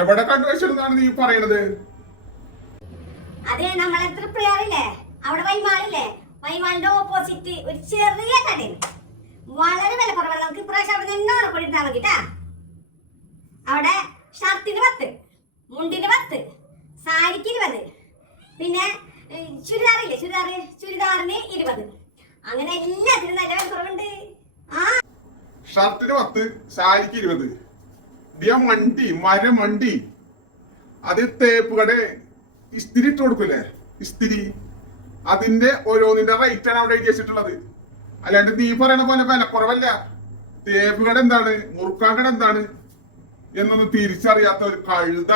എവിടെ കണ്ടുവെച്ചെന്നാണ് നീ പറയണത്? അതെ, നമ്മളെ തൃപ്രയാറില്ലേ, അവിടെ വൈമാളില്ലേ, വൈമാളിന്റെ ഓപ്പോസിറ്റ് ഒരു ചെറിയ കടയാണ്. വളരെ വില കുറവാണ്. നമുക്ക് ഇപ്രാവശ്യം അവിടെ തന്നെ ഉറപ്പൊടി ഇട്ടാൽ മതിട്ടാ. അവിടെ ഷർട്ടിന് 10, മുണ്ടിന് 10, സാരിക്ക് 20, പിന്നെ ചുരിദാറില്ലേ, ചുരിദാറിന് 20. അങ്ങനെ എല്ലാത്തിനും നല്ല വില കുറവുണ്ട്. ഷർട്ടിന് 10, സാരിക്ക് 20. മണ്ടി മരമണ്ടി അത് തേപ്പ് കട ഇസ്തിരി ഇട്ട് കൊടുക്കൂലേ, ഇസ്തിരി, അതിന്റെ ഓരോന്നിന്റെ റേറ്റ് ആണ് അവിടെ എഴുതി വെച്ചിട്ടുള്ളത്. അല്ലാണ്ട് നീ പറയണ പോലെ വില കുറവല്ല. തേപ്പ് കട എന്താണ്, മുറുക്കാൻ കട എന്താണ് എന്നൊന്നും തിരിച്ചറിയാത്ത ഒരു കഴുത.